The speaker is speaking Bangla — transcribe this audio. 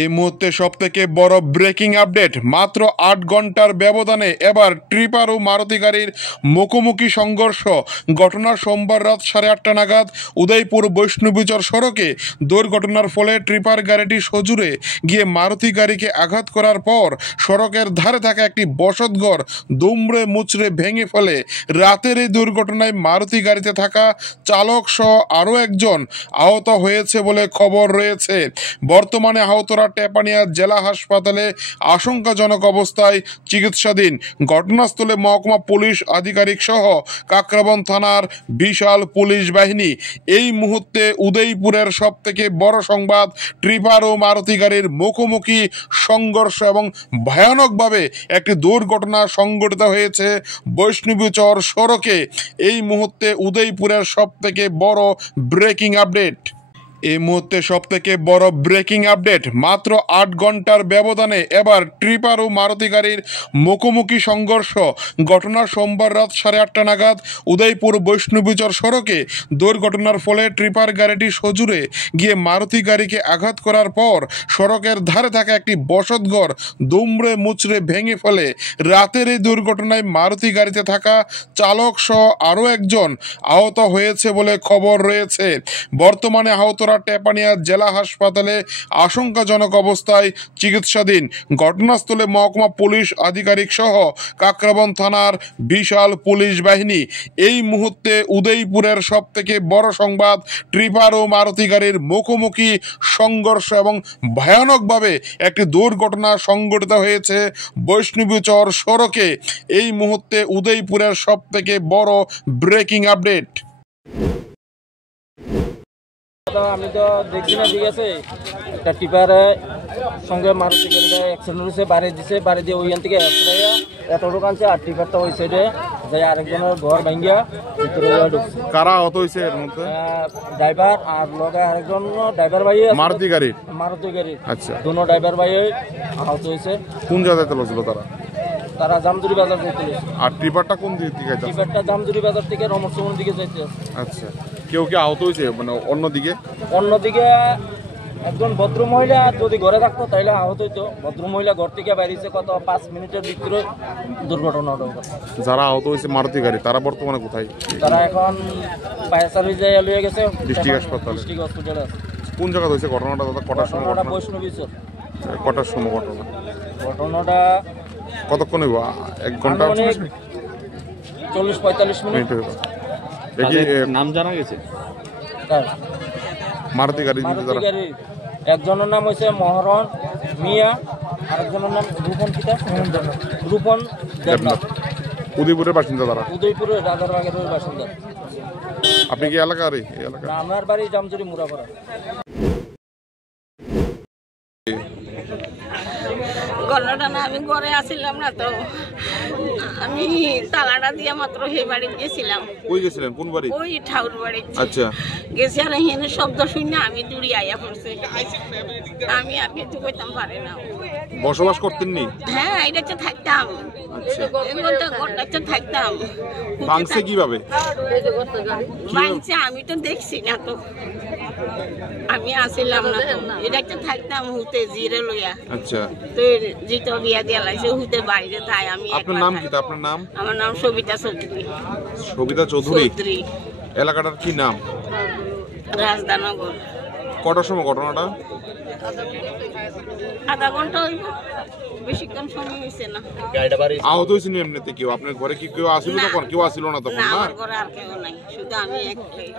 এই মুহূর্তে সবথেকে বড় ব্রেকিং আপডেট, মাত্র ৮ ঘন্টার ব্যবধানে এবার ট্রিপার ও মারুতি গাড়ির মুখোমুখি সংঘর্ষ। ঘটনা সোমবার রাত 8:30 নাগাদ উদয়পুর বৈষ্ণবীচর সড়কে। দুর্ঘটনার ফলে ট্রিপার গাড়িটি সজোরে গিয়ে মারুতি গাড়িকে আঘাত করার পর সড়কের ধারে থাকা একটি বসতঘর দুমড়ে মুচড়ে ভেঙে ফেলে। রাতের এই দুর্ঘটনায় মারুতি গাড়িতে থাকা চালক সহ আরও একজন আহত হয়েছে বলে খবর রয়েছে। বর্তমানে আহতরা টেপানিয়া জেলা হাসপাতালে আশঙ্কাজনক অবস্থায় চিকিৎসাধীন। ঘটনাস্থলে মহকুমা পুলিশ আধিকারিক সহ কাকরাবন থানার বিশাল পুলিশ বাহিনী। এই মুহূর্তে উদয়পুরের সবথেকে বড় সংবাদ, ট্রিপার ও মারুতি গাড়ির মুখোমুখি সংঘর্ষ এবং ভয়ানকভাবে একটি দুর্ঘটনা সংঘটিত হয়েছে বৈষ্ণবীচর সড়কে। এই মুহূর্তে উদয়পুরের সবথেকে বড় ব্রেকিং আপডেট। এই মুহূর্তে সবথেকে বড় ব্রেকিং আপডেট, মাত্র ৮ ঘন্টার ব্যবধানে এবার ট্রিপার ও মারুতি গাড়ির মুখোমুখি সংঘর্ষ। ঘটনা সোমবার রাত 8:30 নাগাদ উদয়পুর বৈষ্ণবীচর সড়কে। দুর্ঘটনার ফলে ট্রিপার গাড়িটি সজোরে গিয়ে মারুতি গাড়িকে আঘাত করার পর সড়কের ধারে থাকা একটি বসতঘর দুমড়ে মুচড়ে ভেঙে ফেলে। রাতের এই দুর্ঘটনায় মারুতি গাড়িতে থাকা চালক সহ আরও একজন আহত হয়েছে বলে খবর রয়েছে। বর্তমানে আহতরা টেপানিয়া জেলা হাসপাতালে আশঙ্কাজনক অবস্থায় চিকিৎসাধীন। ঘটনাস্থলে মহকুমা পুলিশ আধিকারিক সহ কাকরাবন থানার বিশাল পুলিশ বাহিনী। এই মুহূর্তে উদয়পুরের সবথেকে বড় সংবাদ, ট্রিপার ও মারুতি গাড়ির মুখোমুখি সংঘর্ষ এবং ভয়ানকভাবে একটি দুর্ঘটনা সংঘটিত হয়েছে বৈষ্ণবীচর সড়কে। এই মুহূর্তে উদয়পুরের সবথেকে বড় ব্রেকিং আপডেট। আমি তো দেখছি না, ঠিক আছে, একটা টিপারের সঙ্গে মারুতি গাড়িটা অ্যাক্সিডেন্ট হয়েছে, বাড়ি দিছে, বাড়ি দিয়ে ওইখান থেকে এতটুকু আনছে, আর টিপারটা ওই সাইডে যাই আরেকজনের ঘর ভাঙ্গিয়া ভিতরে ঢুকছে। কারা আহত হয়েছে এর মধ্যে? ড্রাইভার আর লগে আরেকজন ড্রাইভার ভাই, মারুতি গাড়ির। আচ্ছা, দুনো ড্রাইভার ভাই আহত হয়েছে। কোন জায়গায় ছিল তারা? তারা জামজুরি বাজার যাইতে। আর ট্রিপারটা কোন দিকে যাইতে? ট্রিপারটা জামজুরি বাজার থেকে রমরসমুর দিকে যাইতে। আচ্ছা, কেউ কি আহত হয়েছে মানে অন্যদিকে? একজন ভদ্র মহিলা যদি ঘরে থাকতো তাইলে আহত হইতো। ভদ্র মহিলা ঘর থেকে বাইরেছে কত 5 মিনিটের ভিতরে দুর্ঘটনা ঘটে। যারা আহত হয়েছে মারুতি গাড়ি, তারা বর্তমানে কোথায়? তারা এখন ফায়ার সার্ভিসে লয়ে গেছে ডিস্ট্রিক্ট হসপিটালে। কোন জায়গায় হয়েছে ঘটনাটা দাদা? কটার সময়? বৈষ্ণবীচর। কটার সময় ঘটনাটা কতক্ষণ হইব? 1 ঘন্টা 40-45 মিনিট। নাম জানা গেছে মারুতি গাড়ি? একজনের নাম হয়েছে মহরণ মিয়া, আরেকজনের নাম রূপন দেবনাথ। উদয়পুরের বাসিন্দা তারা? উদয়পুরের রাজারবাগের বাসিন্দা। আপনি কি এলাকার? আমার বাড়ি জামজুরি মুরাপাড়া। ঘটনাটা না, আমি ঘরে আসছিলাম না, তো আমি তালাটা দিয়ে মাত্র সেই বাড়ি গেছিলাম। কই গেছিলেন? কোন বাড়ি? ওই ঠাকুর বাড়ি। আচ্ছা, গেছি আর এখানে শব্দ শুনে আমি দূরে আইয়া পড়ছে। আমি আর কিছু কইতাম পারি না। বসবাস করতেন নি? হ্যাঁ, এটা থাকতাম। আচ্ছা, ঘরটা থাকতাম। ভাঙছে কিভাবে? ভাঙছে আমি তো দেখছি না, তো আমি আসছিলাম না, তো এটা থাকতাম হুতে জিরে লইয়া। আচ্ছা, তো জিতো বিয়া দিয়া লাগছে হুতে বাইরে তাই আমি। আপনার নাম কি? আপনার নাম? আমার নাম সবিতা চৌধুরী। সবিতা চৌধুরী। এলাকাটার কি নাম? রাজদানগর। কটার সময় ঘটনাটা? আধা ঘন্টা হইব, বেশিক্ষণ সময় হয়েছে না। আহত হয়েছেন এমনিতে কেউ? আপনার ঘরে কি কেউ আসিল তখন? কেউ আসিল না তখন? না, না, আমার ঘরে আর কেউ নাই, শুধু আমি একলাই।